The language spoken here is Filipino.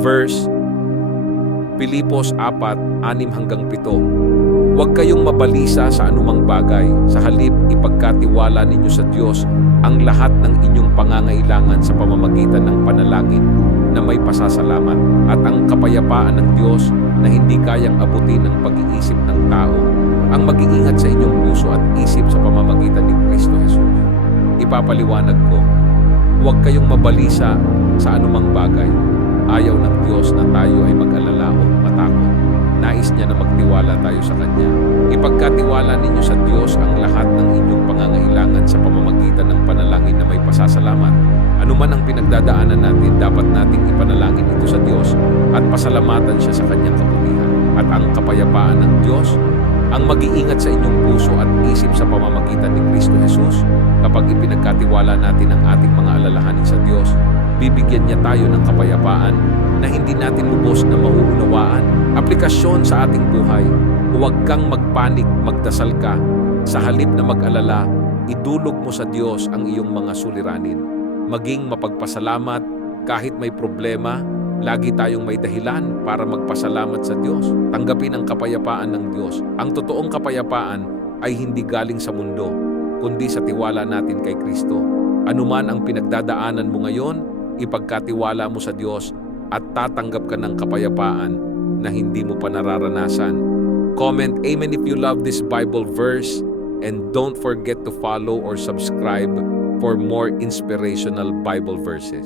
Verse Pilipos 4, 6 hanggang 7. Huwag kayong mabalisa sa anumang bagay, sa halip ipagkatiwala ninyo sa Diyos ang lahat ng inyong pangangailangan sa pamamagitan ng panalangin na may pasasalamat at ang kapayapaan ng Diyos na hindi kayang abutin ng pag-iisip ng tao ang mag-iingat sa inyong puso at isip sa pamamagitan ni Kristo Jesus. Ipapaliwanag ko, huwag kayong mabalisa sa anumang bagay. Ayaw ng Diyos na tayo ay mag-alala o matakot. Nais niya na magtiwala tayo sa Kanya. Ipagkatiwala ninyo sa Diyos ang lahat ng inyong pangangailangan sa pamamagitan ng panalangin na may pasasalamat. Ano man ang pinagdadaanan natin, dapat nating ipanalangin ito sa Diyos at pasalamatan siya sa Kanyang kabutihan. At ang kapayapaan ng Diyos ang mag-iingat sa inyong puso at isip sa pamamagitan ni Kristo Jesus. Kapag ipinagkatiwala natin ang ating mga alalahanin sa Diyos, bibigyan niya tayo ng kapayapaan na hindi natin lubos na mauunawaan. Aplikasyon sa ating buhay, huwag kang magpanik, magdasal ka. Sa halip na mag-alala, idulog mo sa Diyos ang iyong mga suliranin. Maging mapagpasalamat kahit may problema, lagi tayong may dahilan para magpasalamat sa Diyos. Tanggapin ang kapayapaan ng Diyos. Ang totoong kapayapaan ay hindi galing sa mundo, kundi sa tiwala natin kay Kristo. Anuman ang pinagdadaanan mo ngayon, ipagkatiwala mo sa Diyos at tatanggap ka ng kapayapaan na hindi mo pa nararanasan. Comment Amen if you love this Bible verse and don't forget to follow or subscribe for more inspirational Bible verses.